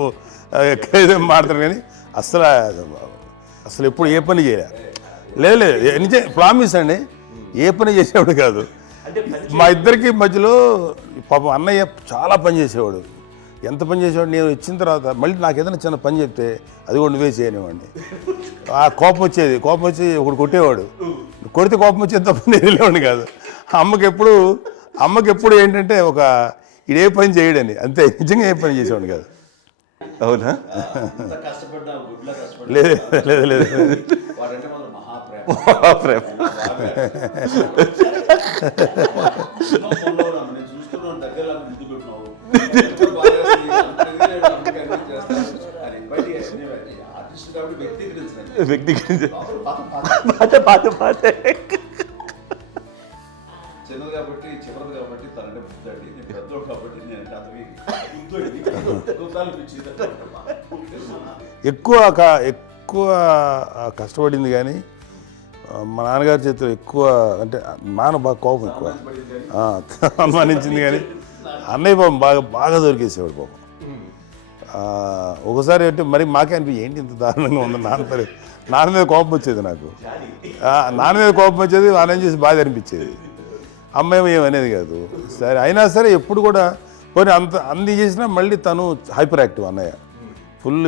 మాడుతున్నాడు కానీ అసలు ఎప్పుడు ఏ పని చేయలే. లేదు నిజం ప్రామిస్ అండి, ఏ పని చేసేవాడు కాదు. మా ఇద్దరికి మధ్యలో పాపం అన్నయ్య చాలా పని చేసేవాడు. ఎంత పని చేసేవాడు, నేను ఇచ్చిన తర్వాత మళ్ళీ నాకు ఏదైనా చిన్న పని చెప్తే అది కూడా నువ్వే చేయనివ్వండి. ఆ కోపం వచ్చేది, కోపం వచ్చి ఒకడు కొట్టేవాడు. కొడితే కోపం వచ్చేది తప్ప నేను వెళ్ళేవాడిని కాదు. అమ్మకి ఎప్పుడు ఏంటంటే ఒక ఇడే పని చేయడని, అంతే. నిజంగా ఏ పని చేసేవాడు కాదు. అవునా? లేదు లేదు లేదు మహాప్రేమ. చిన్నది కాబట్టి చివరిది కాబట్టి తనంటే బుద్ధండి. నేను పెద్దోడు కాబట్టి నేను ఎక్కువ కష్టపడింది కానీ మా నాన్నగారి చేతిలో ఎక్కువ అంటే నాన్న బాగా కోపం ఎక్కువ అనుమానించింది కానీ అన్నయ్య పాపం బాగా దొరికేసేవాడు పాపం. ఒకసారి అంటే మరి మాకే అనిపించి ఏంటి ఇంత దారుణంగా ఉంది నాన్న మీద కోపం వచ్చేది నాకు. నాన్న మీద కోపం వచ్చేది, నాన్న ఏం చేసి బాధ అనిపించేది. అమ్మాయి ఏమనేది కాదు. సరే అయినా సరే ఎప్పుడు కూడా పోనీ అంది చేసినా మళ్ళీ తను హైపర్ యాక్టివ్ అన్నయ్య ఫుల్.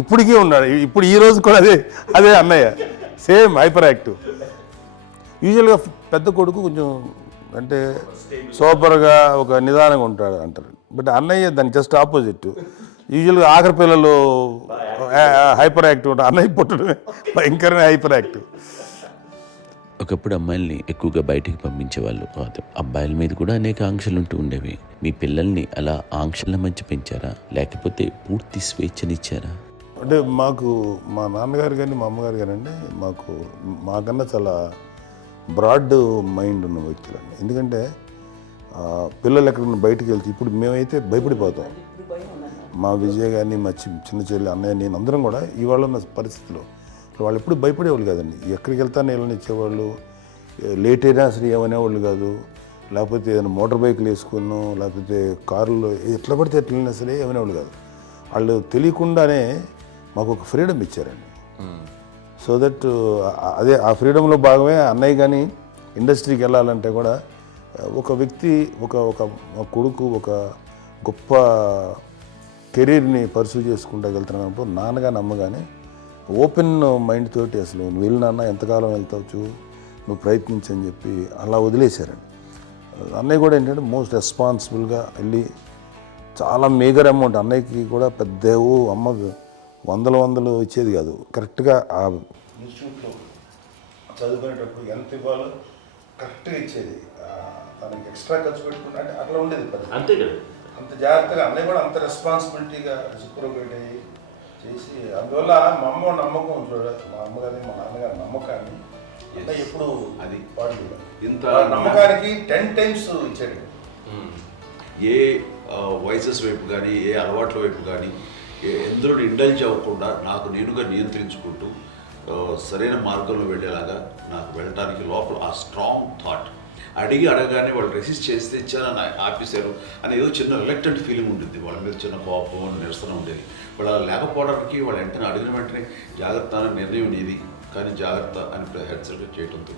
ఇప్పటికీ ఉన్నాడు. ఇప్పుడు ఈ రోజు కూడా అదే అన్నయ్య సేమ్ హైపర్ యాక్టివ్. యూజువల్గా పెద్ద కొడుకు కొంచెం అంటే సూపర్గా ఒక నిదానంగా ఉంటాడు అంటారు. బట్ అన్నయ్య దానికి జస్ట్ ఆపోజిట్. యూజువల్గా ఆఖరి పిల్లలు హైపర్ యాక్టివ్ ఉంటారు, అన్నయ్య పుట్టడమే భయంకరమైన హైపర్ యాక్టివ్. ఒకప్పుడు అమ్మాయిల్ని ఎక్కువగా బయటికి పంపించేవాళ్ళు, అబ్బాయిల మీద కూడా అనేక ఆంక్షలు ఉంటూ ఉండేవి. మీ పిల్లల్ని అలా ఆంక్షల మధ్య పెంచారా, లేకపోతే పూర్తి స్వేచ్ఛనిచ్చారా? అంటే మాకు మా నాన్నగారు కానీ మా అమ్మగారు కానీ అండి మాకన్నా చాలా బ్రాడ్ మైండ్ ఉన్న వ్యక్తులండి. ఎందుకంటే పిల్లలు ఎక్కడైనా బయటికి వెళ్తే ఇప్పుడు మేమైతే భయపడిపోతాం. ఇప్పుడు భయం ఉందన్న. మా విజయ్ కానీ మా చిన్న చెల్లి అన్నయ్య నేను అందరం కూడా ఇవాళ ఉన్న పరిస్థితిలో వాళ్ళు ఎప్పుడు భయపడేవాళ్ళు కాదండి. ఎక్కడికి వెళ్తాను వీళ్ళని ఇచ్చేవాళ్ళు, లేట్ అయినా అసలు ఏమనేవాళ్ళు కాదు. లేకపోతే ఏదైనా మోటార్ బైక్లు వేసుకున్నాం, లేకపోతే కారులో ఎట్లా పడితే ఎట్లా వెళ్ళినా సరే ఏమనేవాళ్ళు కాదు. వాళ్ళు తెలియకుండానే మాకు ఒక ఫ్రీడమ్ ఇచ్చారండి. సో దట్ అదే ఆ ఫ్రీడంలో భాగమే అన్నయ్య కానీ ఇండస్ట్రీకి వెళ్ళాలంటే కూడా ఒక వ్యక్తి ఒక కొడుకు ఒక గొప్ప కెరీర్ని పర్సూ చేసుకుంటూ వెళ్తున్నప్పుడు నాన్నగాని అమ్మగానే ఓపెన్ మైండ్ తోటి అసలు నువ్వు వెళ్ళినా ఎంతకాలం వెళ్తావు, నువ్వు ప్రయత్నించని చెప్పి అలా వదిలేశారండి. అన్నయ్య కూడా ఏంటంటే మోస్ట్ రెస్పాన్సిబుల్గా వెళ్ళి చాలా మేజర్ అమౌంట్ అన్నయ్యకి కూడా పెద్ద అమ్మకు వందలు ఇచ్చేది కాదు. కరెక్ట్గా ఆ ఇన్స్టిట్యూట్లో చదువుకునేటప్పుడు ఎంత ఇవ్వాలో కరెక్ట్గా ఇచ్చేది. తనకి ఎక్స్ట్రా ఖర్చు పెట్టుకుంటే అంటే అట్లా ఉండేది పరిస్థితి. అంతే కదా. అంత జాగ్రత్తగా అన్నయ్య కూడా అంత రెస్పాన్సిబిలిటీగా రెసిప్రోకేట్ అయ్యి చేసి అందువల్ల మా అమ్మ నమ్మకం చూడాలి, మా అమ్మగారి మా నాన్నగారి నమ్మకాన్ని అంటే ఎప్పుడు అది పాడు ఇంత నమ్మకానికి 10 times ఇచ్చాడు. ఏ వాయిసెస్ వైపు కానీ ఏ అలవాట్ల వైపు కానీ ఎందులో ఇండల్జ్ అవ్వకుండా నాకు నేనుగా నియంత్రించుకుంటూ సరైన మార్గంలో వెళ్ళేలాగా నాకు వెళ్ళడానికి లోపల ఆ స్ట్రాంగ్ థాట్ అడగగానే వాళ్ళు రెసిస్ట్ చేస్తే ఇచ్చారని ఆపేశారు అని ఏదో చిన్న రిలక్టెంట్ ఫీలింగ్ ఉంటుంది. వాళ్ళ మీద చిన్న కోపం నిరసన ఉండేది. వాళ్ళు అలా లేకపోవడానికి వాళ్ళు వెంటనే అడిగిన వెంటనే జాగ్రత్త అనే నిర్ణయం నీది కానీ జాగ్రత్త అని హెచ్చరిక చేయడంతో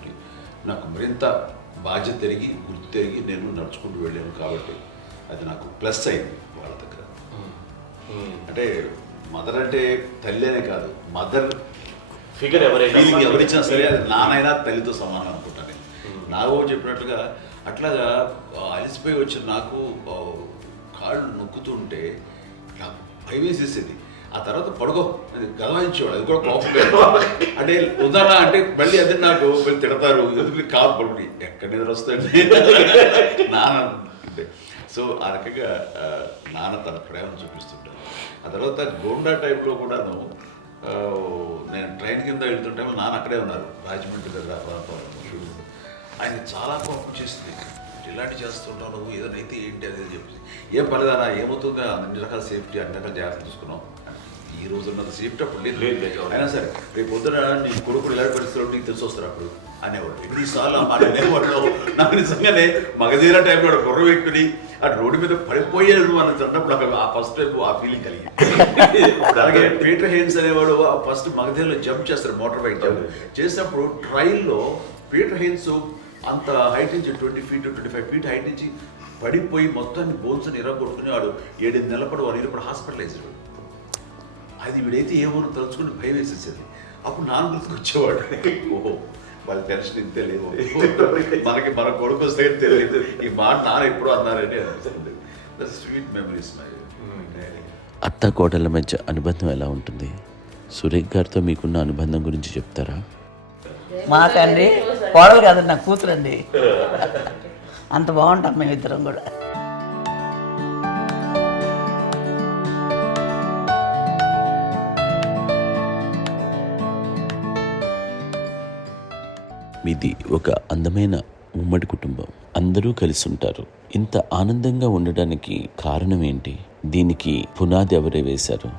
నాకు మరింత బాధ్యత తిరిగి గుర్తు తిరిగి నేను నడుచుకుంటూ వెళ్ళాను. కాబట్టి అది నాకు ప్లస్ అయింది వాళ్ళ దగ్గర. అంటే మదర్ అంటే తల్లి అనే కాదు, మదర్ ఫిగర్ ఫీలింగ్ ఎవరిచ్చినా సరే అది నానైనా తల్లితో సమానం అనుకుంటాను నేను. నాగో చెప్పినట్లుగా అట్లాగా అలసిపోయి వచ్చిన నాకు కాళ్ళు నొక్కుతుంటే నాకు భయం వేసేసేది. ఆ తర్వాత పడుకో గదవాయించేవాడు, అది కూడా కోపం. అంటే ఉదాహరణ అంటే మళ్ళీ అది నాకు తిడతారు, ఎందుకు కాదు పడుకుని ఎక్కడ నిద్ర వస్తుంది నాన్న అంటే. సో ఆ రకంగా నాన్న తన ప్రేమను చూపిస్తుంటాను. ఆ తర్వాత గోండా టైప్లో కూడాను నేను ట్రైన్ కింద వెళ్తుంటే నాన్న అక్కడే ఉన్నారు, రాజమండ్రి దగ్గర ప్రాంతంలో. ఆయన చాలా కోపం చేసింది, ఇలాంటి చేస్తుంటావు నువ్వు, ఏదైనా అయితే ఏంటి అది చెప్పి. ఏం పర్లేదన్నా ఏమవుతుందో అన్ని రకాల సేఫ్టీ అన్ని రకాల జాగ్రత్తలు తీసుకున్నాం. ఈ రోజు ఉన్నంత సేఫ్టీ అప్పుడు లేదు. అయినా సరే రేపు పొద్దున నీ కొడుకుడు ఇలాంటి పరిస్థితుల్లో నీకు తెలిసి వస్తారు అప్పుడు అనేవాడు. ఎన్నిసార్లు అనేవాడు. నాకు నిజంగానే మగధీర టైంలో గుర్ర వ్యక్తుని అటు రోడ్డు మీద పడిపోయాడు అని అన్నప్పుడు నాకు ఆ ఫస్ట్ టైం ఆ ఫీలింగ్ కలిగింది. అలాగే పీటర్ హెయిన్స్ అనేవాడు ఫస్ట్ మగధీరలో జంప్ చేస్తారు, మోటార్ బైక్ జంప్ చేసినప్పుడు ట్రైల్లో పీటర్ హెయిన్స్ అంత హైట్ నుంచి 20 feet 25 feet హైట్ నుంచి పడిపోయి మొత్తాన్ని బోన్స్ని ఇరగొట్టుకుని వాడు 7 నెలల పాటు వాడు ఇప్పుడు హాస్పిటలైజ్డ్. అది వీడైతే ఏమో తలుచుకుని భయం వేసేసేది. అప్పుడు నాన్న గుర్తుకు వచ్చేవాడు, ఓహో వాళ్ళ టెన్షన్ ఇంతే లేదు, మనకి మన కొడుకు వస్తే తెలియదు ఈ మాట నాన్న ఎప్పుడు అన్నారని అనిపిస్తుంది. Sweet memories my. అత్త కోడళ్ళ మధ్య అనుబంధం ఎలా ఉంటుంది? సురేఖ్ గారితో మీకున్న అనుబంధం గురించి చెప్తారా? మాకండి కోడలు కాదండి, నా కూతురండి. అంత బాగుంటాం మేమిద్దరం కూడా. మీది ఒక అందమైన ఉమ్మడి కుటుంబం, అందరూ కలిసి ఉంటారు. ఇంత ఆనందంగా ఉండడానికి కారణం ఏంటి? దీనికి పునాది ఎవరే వేశారు?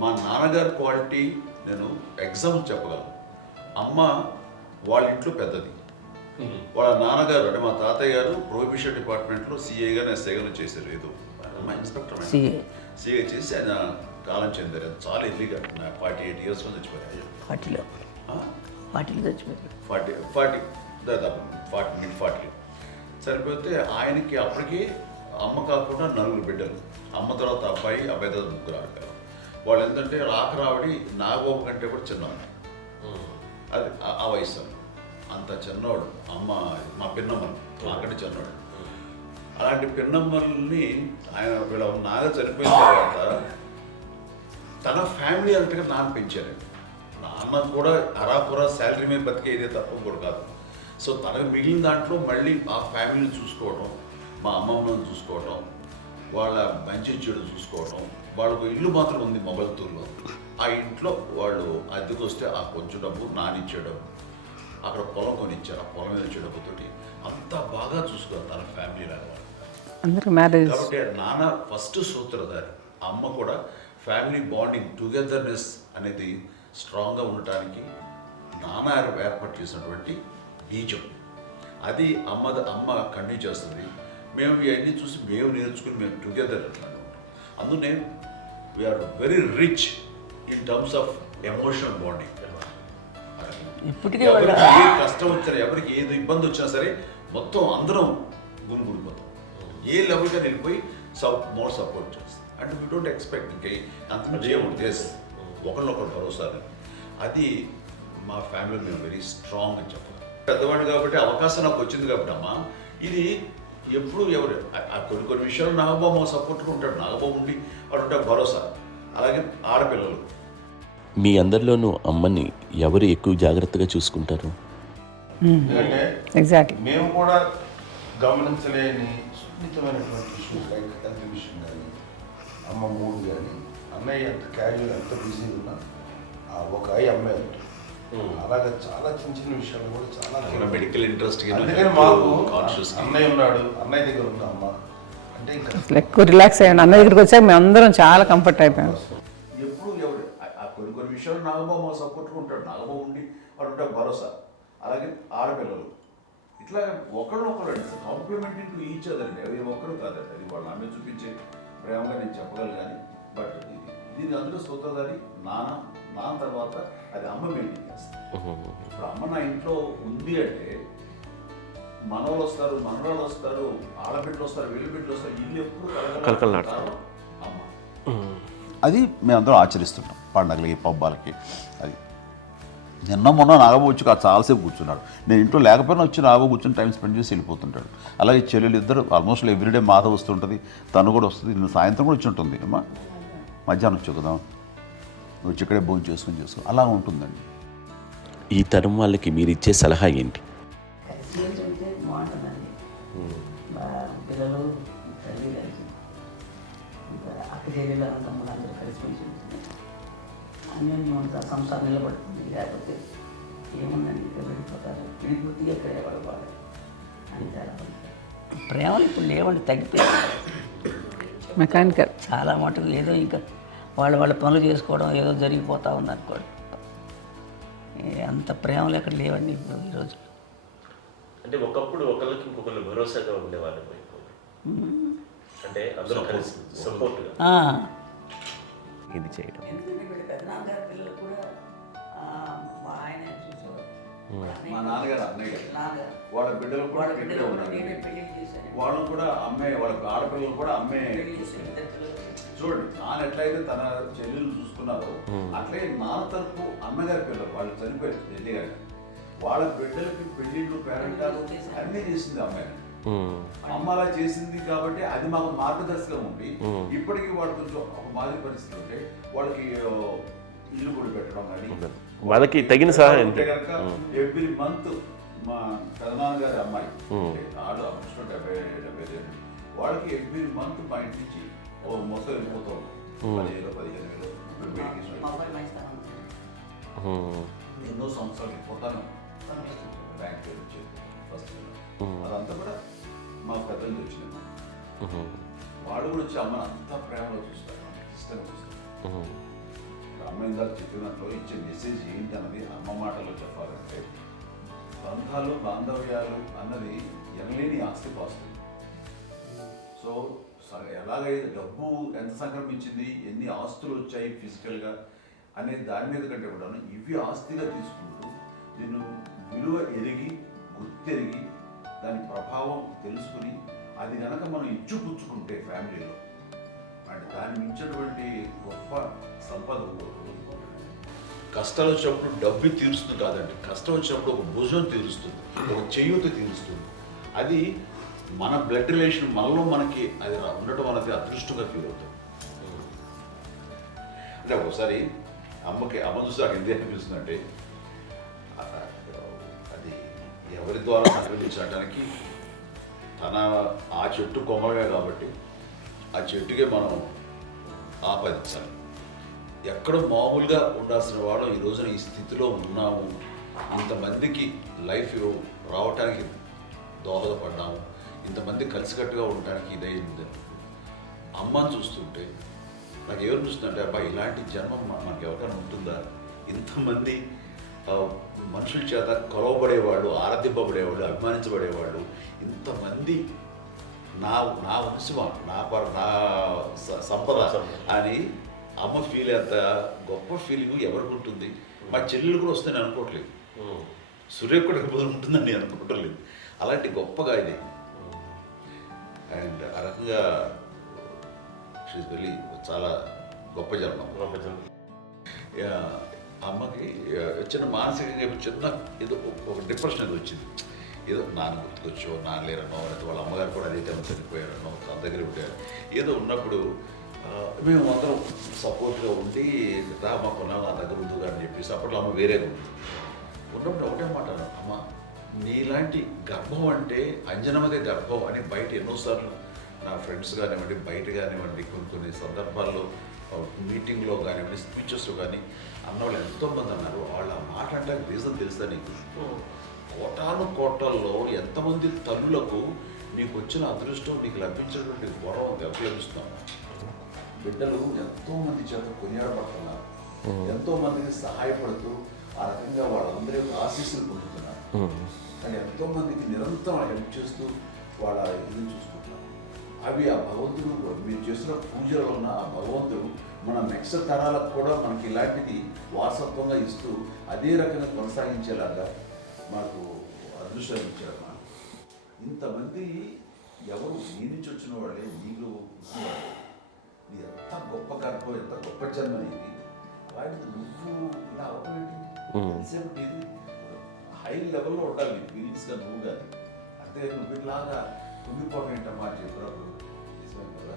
మా నాన్నగారి క్వాలిటీ నేను ఎగ్జాంపుల్ చెప్పగలను. అమ్మ వాళ్ళ ఇంట్లో పెద్దది, వాళ్ళ నాన్నగారు అంటే మా తాతయ్య గారు ప్రొహిబిషన్ డిపార్ట్మెంట్లో సిఐగాను ఎస్ఐగాను చేశారు. ఏదో మా ఇన్స్పెక్టర్ సిఐ చేసి ఆయన కాలం చెందారు. చాలా ఎర్లీగా 48 years చచ్చిపోయారు. 40 దాదాపు 40 సరిపోతే ఆయనకి అప్పటికి అమ్మ కాకుండా 4 బిడ్డలు. అమ్మ తర్వాత అబ్బాయి తర్వాత 3 ఆడపిల్లలు. వాళ్ళు ఏంటంటే రాకరావడి నాగోప కంటే కూడా చిన్నవాడు. అది ఆ వయసు అంత చిన్నవాడు. అమ్మ మా పిన్నమ్మలు నాకంటే చిన్నవాడు. అలాంటి పిన్నమ్మల్ని ఆయన వీళ్ళ నాగ చనిపోయిన తర్వాత తన ఫ్యామిలీ అంతగా నాన్న పెంచారండి. నాన్న కూడా అరాపురా శాలరీ మీద బతికేదే తప్ప కూడా కాదు. సో తనకు మిగిలిన దాంట్లో మళ్ళీ ఆ ఫ్యామిలీని చూసుకోవడం, మా అమ్మమ్మని చూసుకోవడం, వాళ్ళ మంచి చెడు చూసుకోవడం. వాళ్ళకు ఇల్లు మాత్రం ఉంది మొబైల్తూరులో, ఆ ఇంట్లో వాళ్ళు అద్దెకు వస్తే ఆ కొంచెం డబ్బు నానిచ్చే డబ్బు, అక్కడ పొలం కొనిచ్చారు, ఆ పొలం మీద ఇచ్చే డబ్బుతోటి అంతా బాగా చూసుకోవాలి తన ఫ్యామిలీ లాగా. అందరికి మ్యారేజ్. కాబట్టి నాన్న ఫస్ట్ సూత్రధారి, అమ్మ కూడా ఫ్యామిలీ బాండింగ్ టుగెదర్నెస్ అనేది స్ట్రాంగ్గా ఉండటానికి నాన్న ఏర్పాటు చేసినటువంటి బీజం. అది అమ్మ కంటిన్యూ చేస్తుంది. మేము ఇవన్నీ చూసి మేము నేర్చుకుని మేము టుగెదర్ ఉంటాం. అందునే we are very rich in terms of emotional bonding. ఇప్పటికే ఎవరికి ఏ కష్టం వచ్చినా, ఎవరికి ఏది ఇబ్బంది వచ్చినా సరే మొత్తం అందరం గురిపోతాం. ఏ లెవెల్గా వెళ్ళిపోయి మోర్ సపోర్ట్ చేస్తాం. అండ్ వీ డోంట్ ఎక్స్పెక్ట్ ఇంకా అంతకు చేయకూడదు. ఎస్, ఒకరినొకరు భరోసా. అది మా ఫ్యామిలీ మేము వెరీ స్ట్రాంగ్ అని చెప్పాలి. పెద్దవాడు కాబట్టి అవకాశం నాకు వచ్చింది కాబట్టి అమ్మ, ఇది ఎప్పుడు ఎవరు కొన్ని విషయాలు నాగబాబు సపోర్ట్గా ఉంటాడు. నాగబాబు ఉండి వాడు ఉంటాడు భరోసా. అలాగే ఆడపిల్లలు. మీ అందరిలోనూ అమ్మని ఎవరు ఎక్కువ జాగ్రత్తగా చూసుకుంటారు? ఎందుకంటే ఎగ్జాక్ట్లీ. మేము కూడా గమనించలేని సున్నితమైనటువంటి విషయం, లైక్ తండ్రి విషయం కానీ, అమ్మ మూడు కానీ, అన్నయ్య ఎంత క్యాజువల్ ఎంత బిజీ ఉన్నా ఆ ఒక అమ్మాయి ఉంటుంది. అలాగే చాలా చిన్న చిన్న విషయాలు కూడా చాలా మెడికల్ ఇంట్రెస్ట్. అందుకని మాకు అన్నయ్య ఉన్నాడు, అన్నయ్య దగ్గర ఉన్న అమ్మ అంటే ఇంకా అసలు ఎక్కువ రిలాక్స్ అయ్యాను. అన్న దగ్గరికి వచ్చాక మేము అందరం చాలా కంఫర్ట్ అయిపోయాం. ఎప్పుడు ఎవరు కొన్ని విషయాలు నాగబాబు సపోర్ట్గా ఉంటాడు. నాగబాబు ఉండి వాడు ఉంటాడు భరోసా. అలాగే ఆడపిల్లలు ఇట్లా ఒకరినొకరు అండి, కాంప్లిమెంటింగ్ టు ఈచ్ అదర్ అండి. అవి ఒక్కరు కాదండి, అది వాళ్ళ ఆమె చూపించే ప్రేమగా నేను చెప్పగలను. కానీ బట్ దీని అందులో సూత్రధారి నాన్న తర్వాత అది అమ్మ మెయింటైన్ చేస్తుంది. ఇప్పుడు అమ్మ నా ఇంట్లో ఉంది అంటే మనవలు వస్తారు, మనవరాలు వస్తారు, ఆడబిడ్డలు వస్తారు, వెల్లుబిడ్డలు వస్తారు, ఇల్లు ఎప్పుడు కలకలాడతారు అమ్మ. అది మేమందరం ఆచరిస్తుంటాం పండగలకి, పబ్బాలకి. అది నిన్న మొన్న నాగబాబు వచ్చి చాలాసేపు కూర్చున్నాడు. నేను ఇంట్లో లేకపోయినా వచ్చి నాగబాబు కూర్చొని టైం స్పెండ్ చేసి వెళ్ళిపోతుంటాడు. అలాగే చెల్లెలు ఇద్దరు ఆల్మోస్ట్ ఎవ్రీడే మాత వస్తుంటుంది, తను కూడా వస్తుంది. నిన్న సాయంత్రం కూడా వచ్చి ఉంటుంది. అమ్మా మధ్యాహ్నం వచ్చి కదా వచ్చి ఇక్కడే భోజనం చేసుకో అలా ఉంటుందండి. ఈ తరం వాళ్ళకి మీరు ఇచ్చే సలహా ఏంటి? కలిసి ఉంటే బాగుంటుందండి. పిల్లలు తల్లి కలిసి ఇంకా అక్క చెల్లెలు తమ్ముడు అందరూ కలిసి ఉంటుంది. అన్నీ ఉంటా సంసారం నిలబడుతుంది. లేకపోతే ఏముందండి, ఇక్కడ వెళ్ళిపోతారు, విడిపోతే ఎక్కడ ఎవరు బాగా అంతే. ప్రేమలు ఇప్పుడు లేవండి, తగ్గిపోయాయి. మెకానికల్ చాలా మటుకు ఏదో ఇంకా వాళ్ళ పనులు చేసుకోవడం ఏదో జరిగిపోతూ ఉంది అనుకోండి. అంత ప్రేమలు ఎక్కడ లేవండి ఇప్పుడు ఈరోజు. అంటే ఒకప్పుడు ఒకరికి ఇంకొకరు భరోసాగా ఉండేవాళ్ళు, అంటే అందరూ కలిసి సపోర్ట్గా ఇది చేయడం. పెద్దనాన్నగారి పిల్లలు కూడా ఆయన చూసేవారు. మా నాన్నగారు అన్నయ్య గారు నాన్నగారు వాళ్ళ బిడ్డలు కూడా వాళ్ళ ఇక్కడే బిడ్డలు కూడా ఉన్నారు. నేనే పెళ్లి చేశాను. వాళ్ళు కూడా అమ్మే, వాళ్ళ ఆడపిల్లలు కూడా అమ్మే. పెళ్లి చేశాను, ఇద్దరు పిల్లలు. చూడండి, నాన్న ఎట్లయితే తన చెల్లెలు చూసుకున్నారో అట్లే నాన్న తరపు అమ్మగారి పిల్లలు వాళ్ళు చనిపోయారు జల్లి గారు. వాళ్ళ బిడ్డలకి పెళ్లిళ్ళు, పేరెంటాలు అన్నీ చేసింది అమ్మాయి. అమ్మ అలా చేసింది కాబట్టి అది మాకు మార్గదర్శకం ఉంది. ఇప్పటికీ వాళ్ళు కొంచెం ఒక మాదిరి పరిస్థితి ఉంటే వాళ్ళకి ఇల్లు కూడా పెట్టడం కానీ వాళ్ళకి తగిన సహాయం కనుక ఎవ్రీ మంత్ మా పెదనాన్నగారి అమ్మాయి ఆడు ఆల్మోస్ట్ 70 వాళ్ళకి ఎవ్రీ మంత్ మా ఇంటి నుంచి ఓ మొత్తం వెళ్ళిపోతాం. 10,000-15,000 మా అబ్బాయి మంచితనం ఉంది. ఎన్నో సంవత్సరాలు వెళ్ళిపోతాను బ్యాంక్ వచ్చి ఫస్ట్. అదంతా కూడా మా పెద్దలు వచ్చింది. వాళ్ళు కూడా వచ్చి అమ్మని అంతా ప్రేమలో చూస్తారు, ఇష్టంగా చూస్తారు. అమ్మ ఇందాక చెప్పినట్లు ఇచ్చే మెసేజ్ ఏంటి అన్నది అమ్మ మాటలో చెప్పాలంటే, బంధాలు బాంధవ్యాలు అన్నది ఎనలేని ఆస్తిపాస్తులు. సో ఎలాగైతే డబ్బు ఎంత సంక్రమించింది, ఎన్ని ఆస్తులు వచ్చాయి ఫిజికల్గా అనే దాని మీద కంటే కూడా ఇవి ఆస్తిగా తీసుకుంటూ దీన్ని విలువ ఎరిగి, గుర్తెరిగి, దాని ప్రభావం తెలుసుకుని అది కనుక మనం ఇచ్చుపుచ్చుకుంటే ఫ్యామిలీలో అంటే దాన్ని మించినటువంటి గొప్ప సంపద. కష్టాలు వచ్చినప్పుడు డబ్బు తీరుస్తుంది కాదండి, కష్టం వచ్చినప్పుడు ఒక భుజం తీరుస్తుంది, ఒక చేయూత తీరుస్తుంది. అది మన బ్లడ్ రిలేషన్ మనలో మనకి అది ఉండటం అనేది అదృష్టంగా ఫీల్ అవుతుంది. అంటే ఒకసారి అమ్మ చూసి నాకు ఎందుకు అనిపిస్తుందంటే, అది ఎవరి ద్వారా సంక్రమించడానికి తన ఆ చెట్టు కొమ్మగా కాబట్టి ఆ చెట్టుకే మనం ఆపాదించాలి. ఎక్కడో మామూలుగా ఉండాల్సిన వాళ్ళం ఈ రోజున ఈ స్థితిలో ఉన్నాము, ఇంతమందికి లైఫ్ రావటానికి దోహదపడ్డాము, ఇంతమంది కలిసికట్టుగా ఉండటానికి ఇదైంది. అమ్మని చూస్తుంటే నాకు ఎవరు చూస్తుంటే అబ్బా ఇలాంటి జన్మం మనకి ఎవరికైనా ఉంటుందా, ఇంతమంది మనుషుల చేత కొలవబడేవాళ్ళు, ఆరాధింపబడేవాళ్ళు, అభిమానించబడేవాళ్ళు, ఇంతమంది నా వంశమా, నా సంపద అని అమ్మ ఫీల్ అంత గొప్ప ఫీలింగ్ ఎవరికి ఉంటుంది. మా చెల్లెలు కూడా వస్తే నేను అనుకోవట్లేదు, సూర్య కూడా బదులు ఉంటుందని నేను అనుకోవట్లేదు. అలాంటి గొప్పగా ఇది. అండ్ ఆ రకంగా షీస్ వెరీ చాలా గొప్ప జన్మం. అమ్మకి చిన్న మానసికంగా చిన్న ఏదో ఒక డిప్రెషన్ ఏదో వచ్చింది. ఏదో నాన్న గుర్తుకొచ్చో, నాన్న లేరనో, లేకపోతే వాళ్ళ అమ్మగారు కూడా అదే టైం చనిపోయారనో, తన దగ్గర ఉంటారు ఏదో ఉన్నప్పుడు మేము అందరం సపోర్ట్గా ఉండి మా కొన్నాళ్ళు నా దగ్గర ఉందిగా అని చెప్పేసి అప్పట్లో అమ్మ వేరేగా ఉంది. ఉన్నప్పుడు ఒకటే మాట, అమ్మ నీలాంటి గర్భం అంటే అంజనమదే గర్భం అని బయట ఎన్నోసార్లు నా ఫ్రెండ్స్ కానివ్వండి, బయట కానివ్వండి, కొన్ని సందర్భాల్లో మీటింగ్లో కానివ్వండి, స్పీచెస్లో కానీ అన్నవాళ్ళు ఎంతోమంది అన్నారు. వాళ్ళ మాట అంటే రీజన్ తెలుసా నీకు? కోటాను కోటల్లో ఎంతమంది తల్లులకు నీకు వచ్చిన అదృష్టం, నీకు లభించినటువంటి గౌరవం ఎవరు లభిస్తున్నావు? బిడ్డలు ఎంతోమంది చేత కొనియాడబడుతున్నారు, ఎంతోమందికి సహాయపడుతూ ఆ రకంగా వాళ్ళందరి యొక్క ఆశీస్సులు పొందుతున్నారు. కానీ ఎంతోమందికి నిరంతరం హెల్ప్ చేస్తూ వాళ్ళ ఇది చూసుకుంటున్నారు. అవి ఆ భగవంతుడు మీరు చేసిన పూజలో ఉన్న ఆ భగవంతుడు మన నెక్స్ట్ తరాలకు కూడా మనకి ఇలాంటిది వారసత్వంగా ఇస్తూ అదే రకంగా కొనసాగించేలాగా మనకు అదృష్టం ఇచ్చారు. ఇంతమంది ఎవరు నీ నుంచి వచ్చిన వాళ్ళే నీకు నీ ఎంత గొప్ప గర్భం, ఎంత గొప్ప జన్మ నీది. వాటికి నువ్వు ఇలా అవటమేంటి? ఎంతసేపు ఇది హై లెవెల్లో ఉండాలి నీ ఫీలింగ్స్గా నువ్వు కానీ. అంతే నువ్వు ఇలాగా కుంగిపోవడం ఏంటమ్మా చెప్పినప్పుడు నిజమే కదా.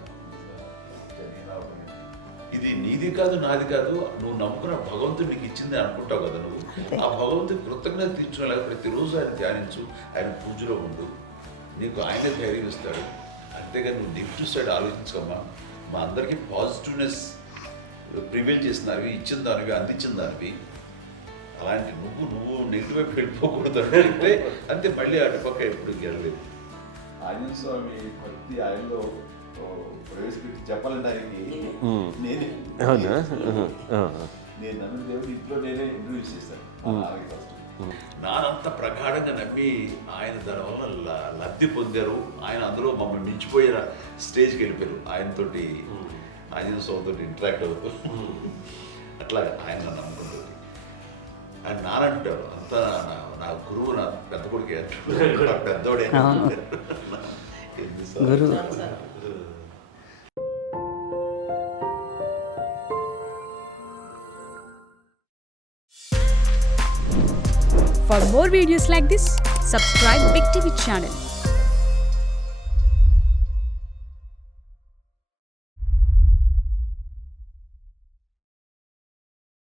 ఇది నీది కాదు, నాది కాదు, నువ్వు నమ్ముకున్న భగవంతుడు నీకు ఇచ్చింది అనుకుంటావు కదా. నువ్వు ఆ భగవంతుడి కృతజ్ఞత తీర్చుకునే ప్రతిరోజు ఆయన ధ్యానించు, ఆయన పూజలో ఉండు, నీకు ఆయనే ధైర్యం ఇస్తాడు. అంతేగా నువ్వు నెగిటివ్ సైడ్ ఆలోచించకమ్మా. మా అందరికీ పాజిటివ్నెస్ ప్రివైల్ చేసిన దానివి, ఇచ్చిన దానివి, అందించిన దానివి. అలాంటి నువ్వు నెగిటివ్ వైపు వెళ్ళిపోకూడదు అంటే అంతే. మళ్ళీ అటుపక్క ఎప్పుడు గెలలేదు. ఆంజనేయ స్వామి భక్తి ఆయనలో ప్రవేశపెట్టి చెప్పాలంటే ఆయనకి నేనే నేను నమ్మిన దేవుడు ఇంట్లో నేనే ఇంట్రడ్యూస్ చేశాను. నానంత ప్రగాఢంగా నమ్మి ఆయన దానివల్ల లబ్ధి పొందారు. ఆయన అందులో మమ్మల్ని మించిపోయిన స్టేజ్కి వెళ్ళిపోయారు. ఆయనతోటి ఆంజనేయ స్వామితో ఇంటరాక్ట్ అవుతూ అట్లా ఆయన నమ్ముకుంటుంది. ఆయన నానంటారు అంతా నా గురువు, నా పెద్ద కొడుకు పెద్దోడే. For more videos like this, subscribe Big TV channel.